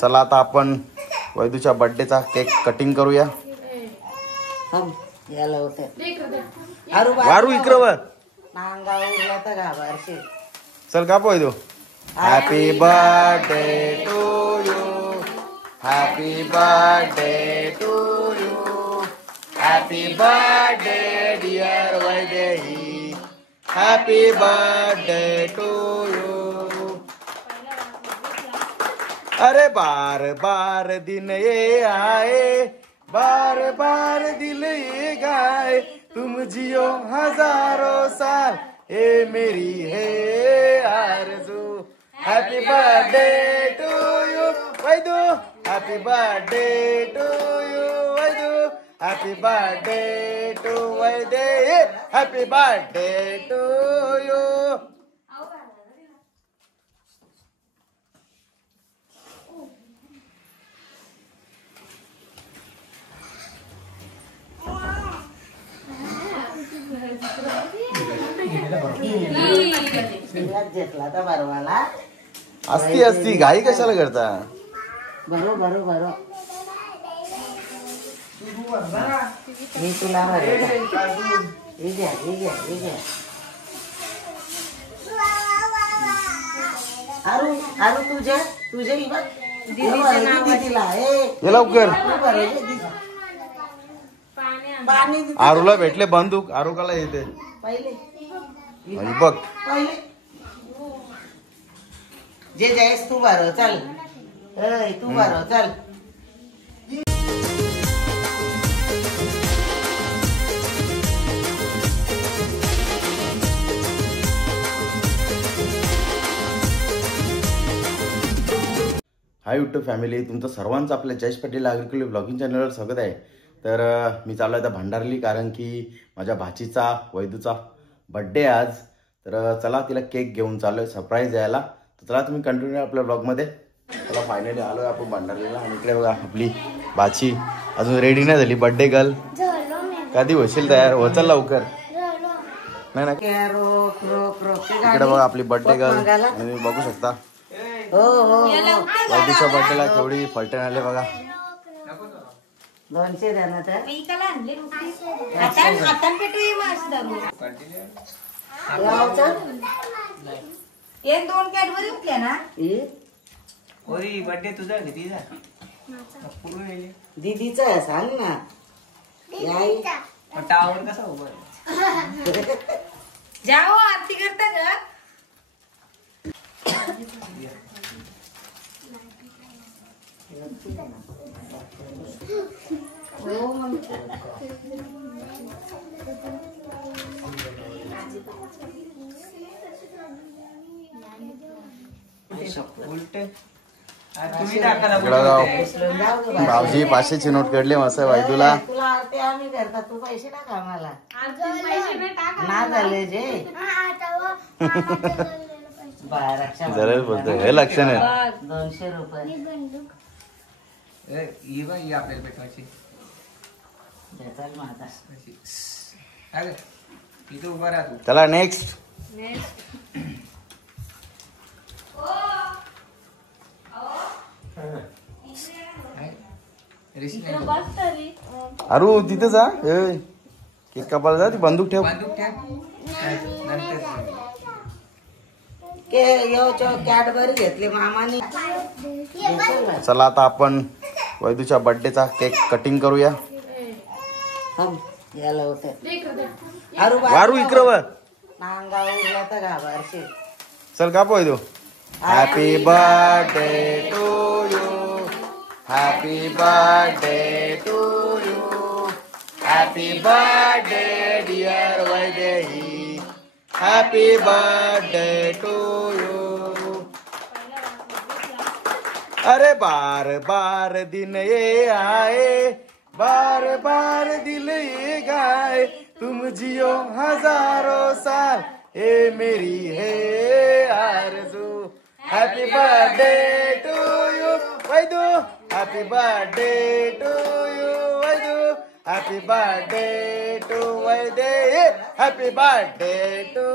चला आता आपण वैदूच्या बर्थडेचा केक कटिंग करूया. वारू इकडं वर चल काप Vaidu. Happy birthday to you, happy birthday to you, happy birthday dear Vaidehi, happy birthday to you. अरे बार बार दिन ये आए, बार बार दिल ये गाए, तुम जियो हजारों साल, ए मेरी है आरज़ू. Happy birthday to you Vaidu, happy birthday to you Vaidu, happy birthday to Vaide, happy birthday to you. असती असती घाई कशाला करता. बरो बरो बरो मी तुला अरू अरू तुझे तुझे लवकर. आरूला भेटले बंदूक. आरू काला येते बघ. जे जायस तू बारो चल, तू बारो चल. हाय यूट्यूब फॅमिली, तुमचं सर्वांचं आपल्या जयेश पाटील ॲग्रिकल्चर ब्लॉगिंग चॅनलवर स्वागत आहे. तर मी चाललो आहे भंडारली, कारण की माझ्या भाचीचा वैदूचा बड्डे आज. तर चला तिला केक घेऊन चाललो आहे सरप्राईज द्यायला. तर चला तुम्ही कंटिन्यू आपल्या ब्लॉगमध्ये. चला फायनली आलो आहे आपण भंडारलीला. आणि इकडे बघा आपली भाची अजून रेडी नाही झाली. बड्डे गर्ल कधी होशील तयार? हो चल लवकर. नाही ना इकडे बघा आपली बड्डे गर्ल. तुम्ही बघू शकता वैदूच्या बड्डेला केवढी फलटण आले बघा. 200 द्या ना. तर एक दोन कॅडबरी उठल्या ना. बर्थडे तुझा दीदीचा आहे सांग ना. टावर कसा उभा जाओ आरती करता का. भाऊजी 500ची नोट काढली मस्त वैदूला. तुला आरती आम्ही करता, तू पैसे टाका आम्हाला. ना झाले जे जरा बोलतोय हे लक्ष नाही. 200 रुपये आपल्याला पेटवायची. इथं उभा राहतो. चला नेक्स्ट. अरू तिथे जा. केक कापायला जा. ती बंदूक ठेव. कॅडबरी घेतली मामानी. चला आता आपण वैदूच्या बर्थडेचा केक कटिंग करूया. वारू इकडं वर चल काप Vaidu. Happy birthday to you, happy birthday to you, happy birthday dear Vaidehi, happy birthday to you. अरे बार बार दिन ये आए, बार बार दिल ये गाए, तुम जियो हजारों साल, ए मेरी है आरज़ू. Happy birthday to you Vaidu, happy birthday to you Vaidu, happy birthday to Vaide, happy birthday to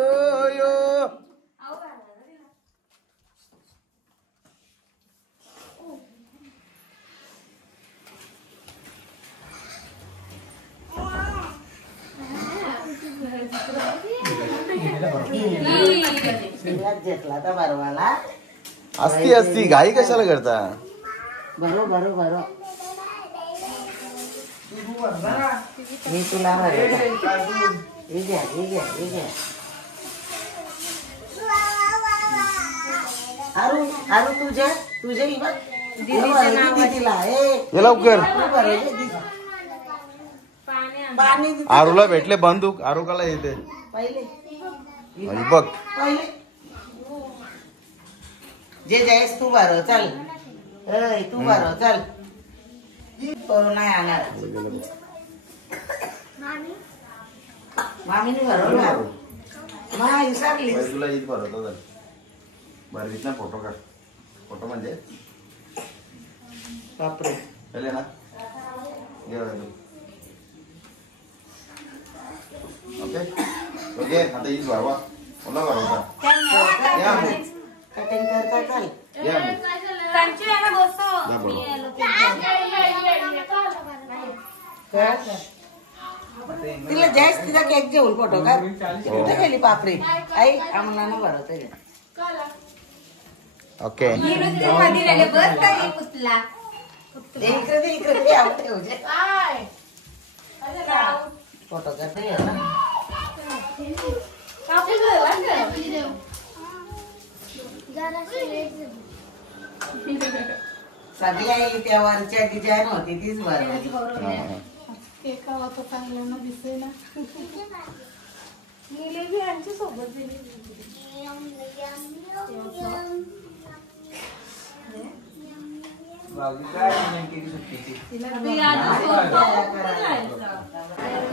you. पहिलाच घेतला तर बरवाला असती असती घाई कशाला करता. बरो बरो बरो मी तुला भरवला. हे घ्या हे घ्या हे घ्या. अरू अरू तुझ्या तुझ्या ही बघ दीदीला ये लवकर. पाणी दे. आरूला भेटले बंदूक. आरूकाला येते पहिले आणि बघ पहिले जे जायस तू भरव चल. तू भरव चल. करू नाही आणणार. मामीने भरवलं मा विसरली. तुला ईद भरवतो चल. बरं इथला फोटो काढ. फोटो म्हणजे बापरे पहिले ना ये वैदू. ओके ओके आता ईद भरवा. मला भरवता या मग. कटिंग करता चल. या मग. जा बोलव. तिला जायच तिचा केक घेऊन फोटो काढ. कुठे गेली पापरी आई आम्हाला ना भरवते. ओके इकडे दे इकडे दे आवडते म्हणजे फोटो करते ना. सगळी आई त्या वरच्या डिझाईन होती तीच भरवली.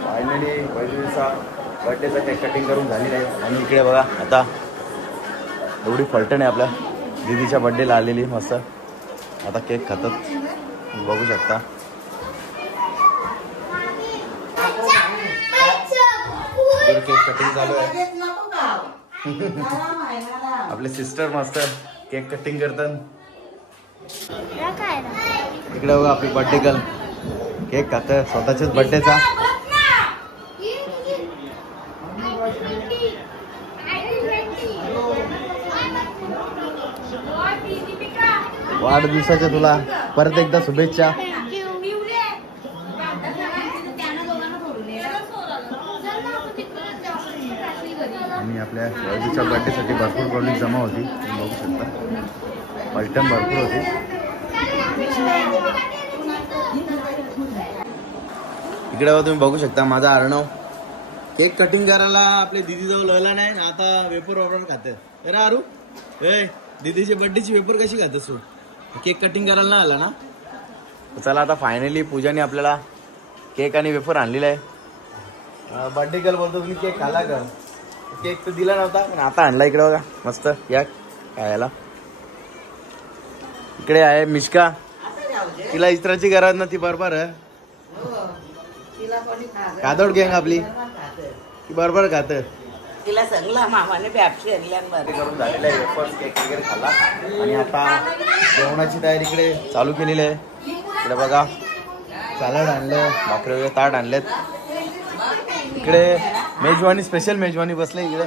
फायनली वैदूचा बर्थडेचा केक कटिंग करून झालेला आहे. आणि इकडे बघा आता एवढी फलटण आहे आपल्या दीदीच्या बर्थडेला आलेली मस्त. आता केक खातात बघू शकता. केक कटिंग चालू आहे. आपले सिस्टर मस्त केक कटिंग करतात. इकडे बघा आपली बर्थडे गर्ल केक खात स्वतःच्याच बर्थडेचा. वाढदिवसाच्या तुला परत एकदा शुभेच्छा. आणि आपल्या वाढदिवसाच्या बर्थडेसाठी भरपूर पब्लिक जमा होती बघू शकता. पलटण भरपूर होती. इकडे तुम्ही बघू शकता माझा अर्णव केक कटिंग करायला आपल्या दीदी जवळ लवला नाही. आता वेपर ऑर्डर खाते. अरे अरू ए दीदीची बर्थडेची वेपर कशी खातेस तू. केक कटिंग करायला नाही आला ना. चला आता फायनली पूजाने आपल्याला केक आणि वेफर आणलेला आहे. बर्थडे गर्ल बोलतो तुम्ही केक खाला का. केक तर दिला नव्हता पण आता आणला. इकडे बघा मस्त या खायला. इकडे आहे मिश्का. तिला इस्त्राची गरज ना ती बरोबर आहे. कादोड गँग आपली ती बरोबर खात. तिला सगळं मामाने बॅपशी आणल्यावर करून झालेला आहे. वेफर्स केक वगैरे खाल्ला आणि आता जेवणाची तयारी इकडे चालू केलेली आहे. इकडे बघा सॅलड आणलं भाकरी वगैरे ताट आणलेत. इकडे मेजवानी स्पेशल मेजवानी बसले. इकडे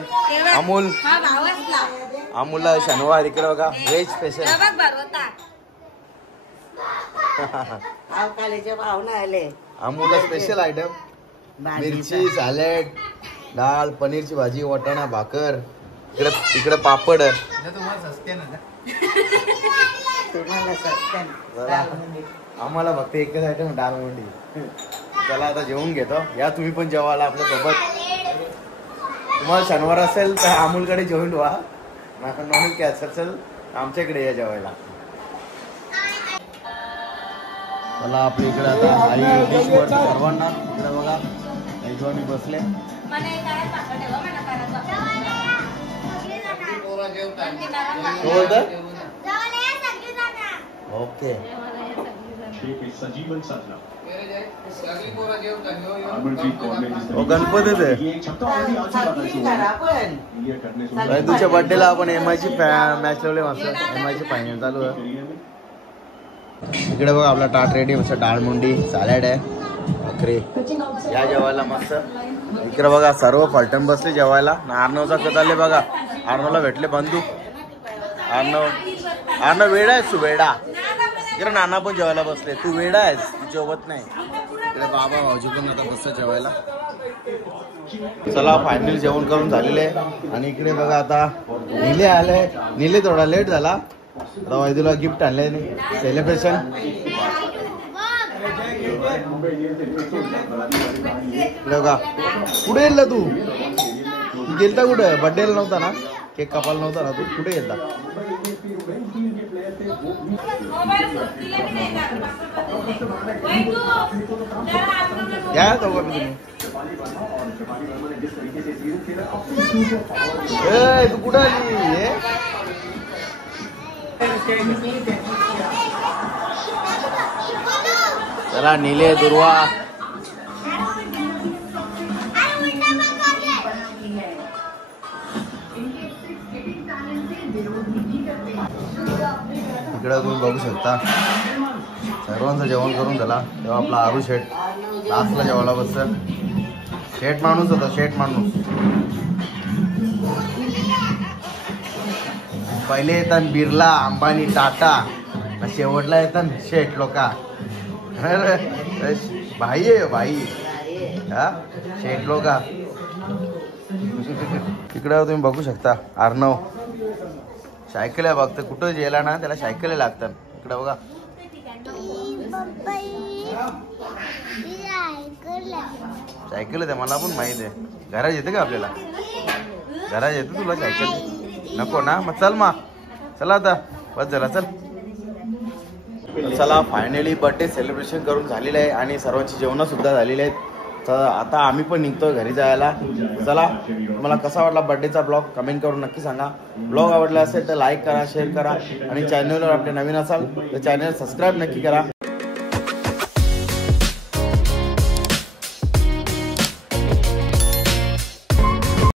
अमूलला शनिवार. इकडे बघा व्हेज स्पेशल. कालेच्या भावना आले. अमूलला स्पेशल आयटम मिरची सॅलड डाळ पनीरची भाजी वाटाणा भाकर. इकडे इकडे पापड. तुम्हाला सस्ते ना तुम्हाला सत्यान आम्हाला फक्त एकच आयटम डाळ मंडी. चला आता जेवून घेतो. या तुम्ही पण जेवायला आपल्या सोबत. तुम्हाला शनिवार असेल तर अमूलकडे जेवून व्हा. नॉन कॅस असेल आमच्याकडे या जेवायला. चला आपल्या इकडे आता आई डिशवर सर्वांना इकडे बघा मेजवानी बसले. ओके सजीवन साधना गणपतीच आहे. वैदूच्या बर्थडेला आपण MI ची मॅच लावले मस्त. MI ची फायनल चालू आहे. इकडे बघा आपला टाट रेडी मस्त डाळ मुंडी सॅलड आहे. भाकरी या जेवायला मस्त. इकडे बघा सर्व फलटण बसले जेवायला. आर्नवचा कथ आले बघा. आर्नवला भेटले बंधू. आर्नव वेडा आहेस तू वेडा. इकडे नाना पण जेवायला बसले. तू वेडा आहेस तू जेवत नाही. इकडे बाबा भाऊजी पण आता बसतात जेवायला. चला फायनल जेवण करून झालेले आहे. आणि इकडे बघा आता निले आले. निले थोडा लेट झाला. आता वैदूला गिफ्ट आणले सेलिब्रेशन. बघा कुठे गेलता तू गेलता कुठे बर्थडेला नव्हता ना. केक कापायला नव्हता ना तू. कुठे गेलता. या चौघा तुम्ही. तू कुठं आली. चला नीले दुर्वा. इकडे तुम्ही बघू शकता सर्वांचं जेवण करून झाला. तेव्हा आपला आरू शेठ लास्टला जेवायला बसतं. शेठ माणूस होता. शेठ माणूस पहिले येतात बिर्ला अंबानी टाटा. शेवटला येतात शेठ लोका. भाई आहे भाई. हा शेठ लोका. तिकडे तुम्ही बघू शकता अर्णव सायकल आहे बघतं. कुठं गेला ना त्याला सायकल लागतात. इकडे बघा सायकल आहे. मला पण माहित आहे. घरात येते का आपल्याला. घरात येते तुला सायकल नको ना. मग चल मा चला आता बस झाला चल. चला फायनली बर्थडे सेलिब्रेशन करून झालेलं आहे. आणि सर्वांची जेवणं सुद्धा झालेली आहेत. तर आता आम्ही पण निघतो घरी जायला. चला तुम्हाला कसा वाटला बर्थडेचा ब्लॉग कमेंट करून नक्की सांगा. ब्लॉग आवडला असेल तर लाईक करा शेअर करा. आणि चॅनलवर आपले नवीन असाल तर चॅनल सबस्क्राईब नक्की करा.